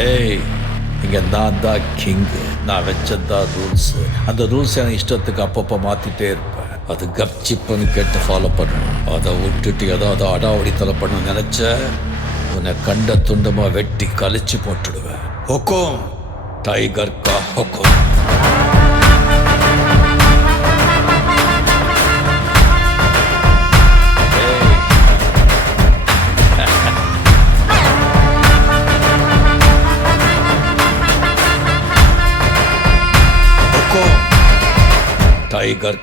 ஏய், இங்கே நான் தான் கிங்கு. நான் வச்சதான் ரூல்ஸ். அந்த ரூல்ஸ் எனக்கு இஷ்டத்துக்கு அப்பப்போ மாற்றிட்டே இருப்பேன். அது கப்சிப்புன்னு கேட்டு ஃபாலோ பண்ணணும். அதை விட்டுட்டு ஏதாவது அடாவடித்தலை பண்ண நினச்ச உன்னை கண்ட துண்டமாக வெட்டி கழிச்சு போட்டுடுவேன். ஹொக்கும், டைகர் கா ஹொக்கும். டைகர்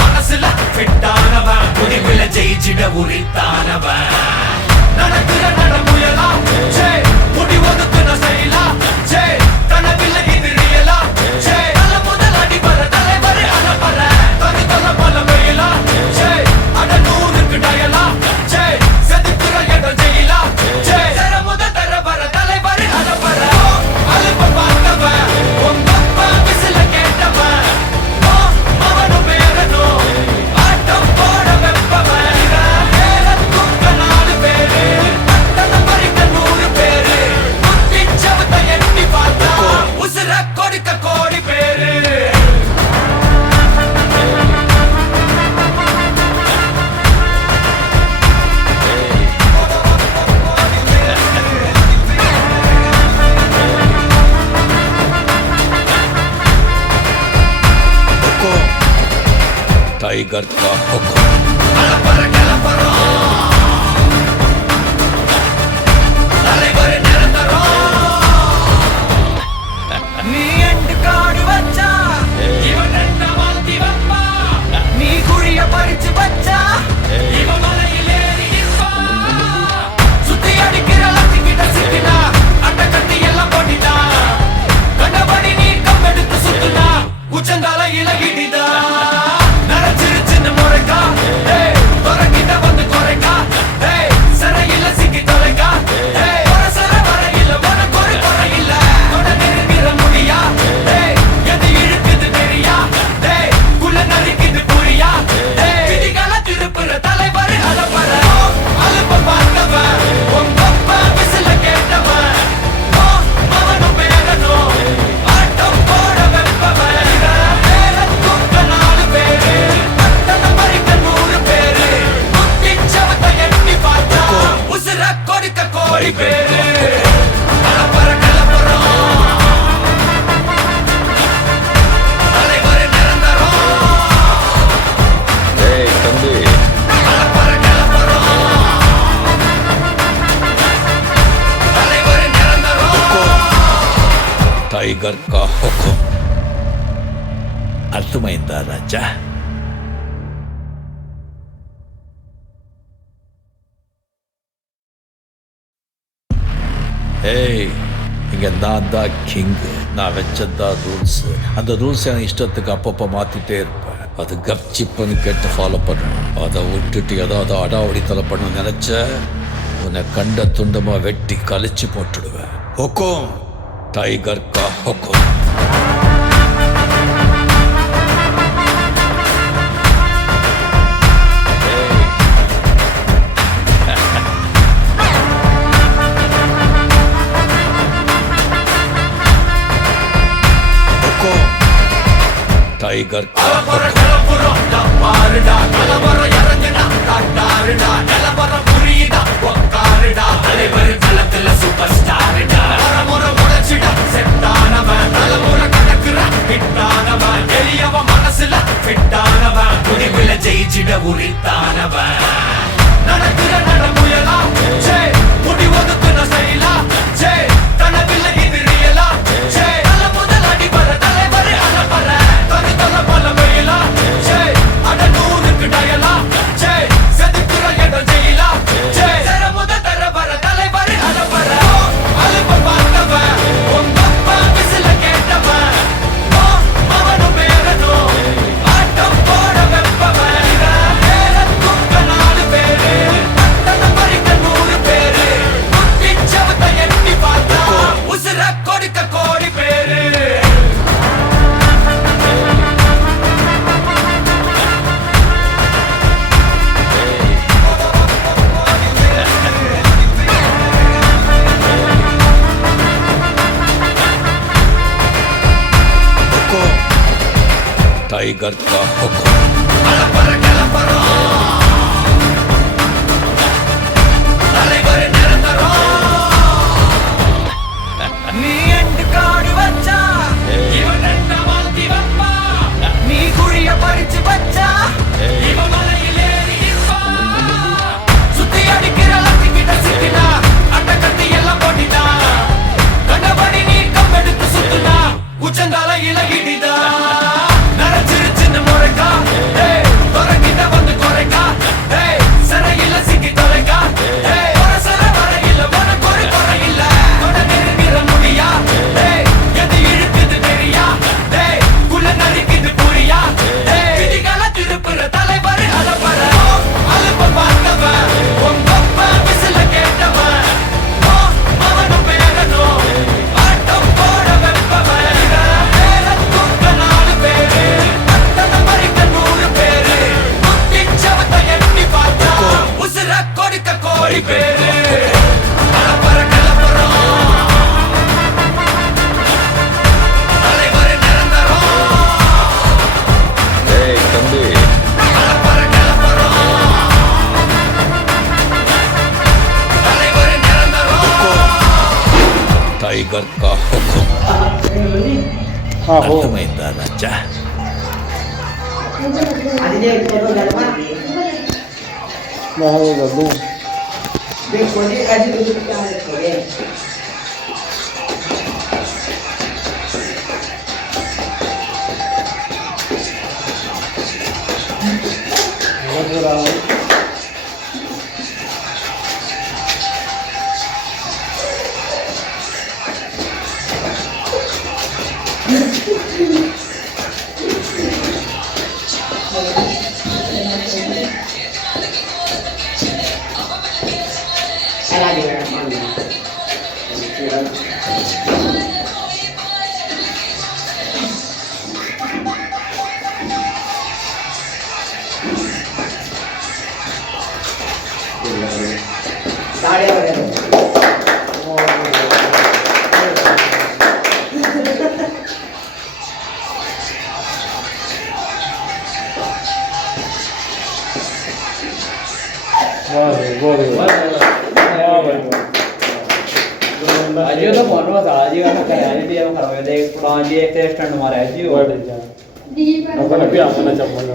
மனசுல ஜெயிச்சிட உரித்தானவன் நடக்கிற நடமுயலா முடி ஒதுக்குன செயலா கனவில்ல இது ரியலா நல்ல முதல் அடிபர தலைவர் அலப்பற தனி தொல்ல பல வெயிலா அட நூறுக்கு டயலா செதுக்குற இடம் ஜெயிலா தர முதல் தர வர தலைவர் அலப்பற அலுப்ப பார்த்தவன் உங்க விசில கேட்டவன் அவனும் பேரனும் ஆட்டம் போட வெப்பவன் குக்க 4 பேரு பட்டண பறிக்க 100 பேரு முத்திச்சவத்தை எட்டி பார்த்தா உசுர கொடுக்க கோடி பேரு. டைகர் கா ஹொக்கும். தலைவர் நிரந்தரம் நீ எண்டு காடு வச்சா இவன் என்ன மாத்தி வப்பா நீ குழிய பறிச்சு வச்சா இவன் மலையில் ஏறி நிற்பா சுத்தி அடிக்கிற லட்சிக்கிட்ட சிக்கினா அட்ட கட்டி எல்லாம் போட்டிட்டா கண்டபடி நீ கம்பெடுத்து சுத்துனா உச்சந்தால இலகிடிதா நரச்சிருச்சுன்னு முறைக்கா துறக்கிட்ட வந்து குறைக்கா சிறையில சிக்கி தொலைக்கா சர வரையில உனக்கு ஒரு குறையில்ல தொட நெருங்கிற முடியா எது இழுக்குது தெரியா குள்ள நறுக்குது புரியா விதிகளை திருப்புற தலைவர் அலப்பற அலுப்ப பார்த்தவன் உங்க விசில கேட்டவன் அவனும் பேரனும் ஆட்டம் போட வெப்பவன் குக்க 4 பேரு பட்டண பறிக்க 100 பேரு முத்திச்சவத்தை எட்டி பார்த்தா உசுர கொடுக்க கோடி பேரு. கலப்பற கலப்பறம் தலைவர் நிரந்தரம் ஏய் தம்பி, கலப்பற கலப்பறம் தலைவர் நிரந்தரம் டைகర్ కా హొக்கும். అర్థమైందా రాజా? ஏய், இங்கே நான் தான் கிங்கு. நான் வச்சதான் ரூல்ஸ். அந்த ரூல்ஸ் எனக்கு இஷ்டத்துக்கு அப்பப்போ மாற்றிட்டே இருப்பேன். அது கப்சிப்புன்னு கேட்டு ஃபாலோ பண்ணணும். அதை விட்டுட்டு ஏதாவது அடாவடித்தலை பண்ண நினச்ச உன்னை கண்ட துண்டமாக வெட்டி கழிச்சு போட்டுடுவேன். ஹொக்கும், டைகர் கா ஹொக்கும். டைகர் கா ஹொக்கும். கலப்புறம் பாருடா கலவரம் இறங்குனா காட்டாருடா கலவரம் புரியுதா உக்காருடா தலைவர் களத்துல சூப்பர் ஸ்டாருடா வரமுறை முளைச்சிடா செட்டானவன் தலைமுறை கடக்குற ஹிட்டானவன் எளியவன் மனசுல ஃபிட்டானவன் முடிவுல ஜெயிச்சிட உரித்தானவன் நடக்கிற நடமுயலா முடி ஒதுக்குன செயலா கனவில்ல இது ரியலா நல்ல முதல் அடிபர தலைவர் அலப்பற தனி தொல்ல பல வெயிலா அட நூறுக்கு டயலா செதுக்குற இடம் टाइगर का हुक्म அலப்பற கிளப்பறோம் தலைவர் நிரந்தரம் நீ எண்டு காடு வச்சா இவன் என்ன மாத்தி வைப்பா நீ குழிய பறிச்சு வச்சா இவன் மலையில் ஏறி நிற்பா சுத்தி அடிக்கிற லத்திக்கிட்ட சிக்கினா அட்டை கட்டி எல்லாம் போட்டினா கண்டபடி நீ கம்பெடுத்து சுத்துனா உச்சந்தால இலகிடிதா நரைச்சிருச்சுன்னு முறைக்கா தொடங்கிட்ட வந்து குறைக்கா சிறையில சிக்கி தொலைக்கா சர வரையில உனக்கு ஒரு குறை இல்ல தொட நெருங்கிற முடியா எது இழுக்குது தெரியா குள்ள நரிக்குது புரியா விதிகளை திருப்புற தலைவர் அலப்பற அலுப்ப பார்த்தவன் உங்கப்ப விசில கேட்டவன் அவனும் பேரனும் ஆட்டம் போட வெப்பவன் பேர தூக்க 4 பேரு பட்டத மறிக்க 100 பேரு முத்தி சவத்தை எட்டி பார்த்தா உசுர கொடுக்க கோடி பேரு அலப்பற கிளப்பறோம் தலைவர் நிரந்தரம் ஏய் தம்பி அலப்பற கிளப்பறோம் தலைவர் நிரந்தரம் टाइगर का हुक्म अर्थमैंदा राजा अजियो तो फोन में था अजियो का क्या है भी हम खराब है देख पुराना जी एक टेस्ट मारा है जी और अपन भी आमना चम्मच